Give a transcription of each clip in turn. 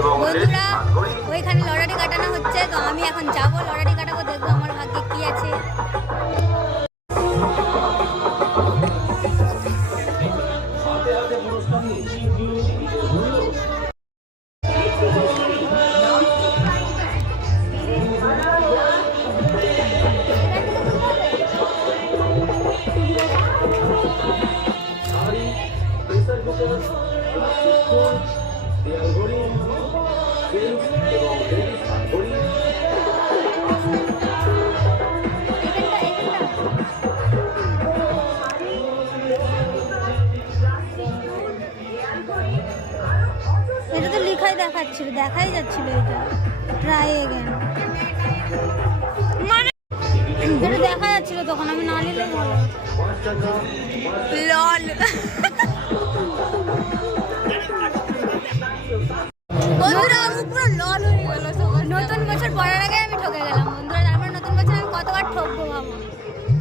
বন্ধুরা ওইখানে লড়াটি কাটানো হচ্ছে তো আমি এখন যাব লড়াটি কাটাবো দেখব আমার ভাগ্যে কি আছে। এখানটা এখানটা এটা তো লেখাই দেখাচ্ছিল দেখাই যাচ্ছিল এটা ট্রাই এগেন মানে এটা দেখা যাচ্ছিল তখন আমি না নিলে ভালো লল। কতবার ঠকবো ভাবো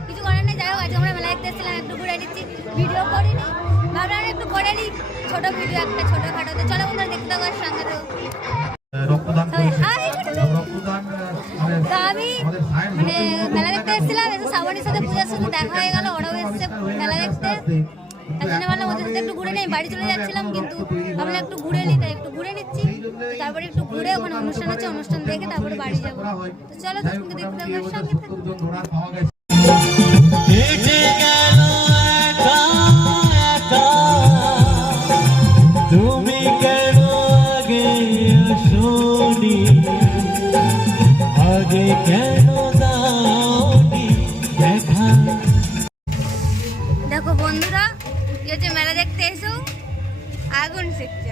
কিছু করার নেই যাই হোক আজকে আমরা মেলা দেখতে এসেছিলাম একটু ঘুরে নিচ্ছি। ভিডিও করিনি। ভাবলাম একটু করে নিই ছোট ভিডিও একটা ছোট খাটোতে চলো বন্ধুরা দেখতে থাকো আর সঙ্গে তো আমি মানে মেলা দেখতে এসেছিলাম এসে শ্রাবণীর সাথে পূজার সাথে দেখা হয়ে গেল ওরাও এসছে মেলা দেখতে। ভাবলাম ওদের সাথে একটু ঘুরে নেই বাড়ি চলে যাচ্ছিলাম কিন্তু ভাবলাম একটু ঘুরে নিই তাই একটু ঘুরে নিচ্ছি। তারপরে একটু ঘুরে ওখানে অনুষ্ঠান আছে অনুষ্ঠান দেখে তারপরে বাড়ি যাব। তো চলো তোমাকে দেখতে আর সঙ্গে তুমি কেন আগে আসনি? আগে কেন দেখো। বন্ধুরা এই হচ্ছে মেলা দেখতে এসো আগুন শিখছে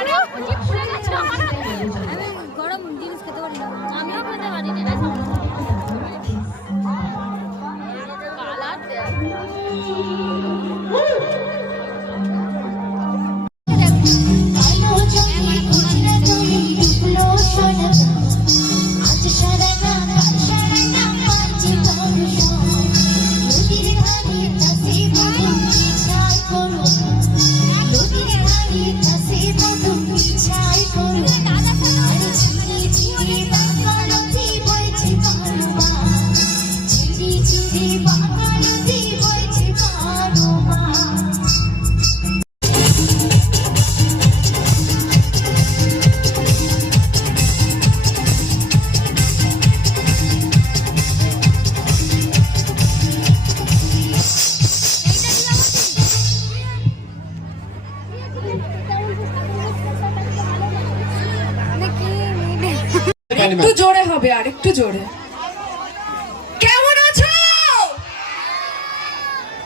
একটু জোরে হবে আর, একটু জোরে। কেমন আছো?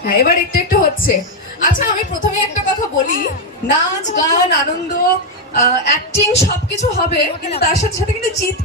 হ্যাঁ এবার একটু একটু হচ্ছে। আচ্ছা আমি প্রথমে একটা কথা বলি। নাচ, গান, আনন্দ অ্যাক্টিং সবকিছু হবে, কিন্তু তার সাথে সাথে কিন্তু চিৎকার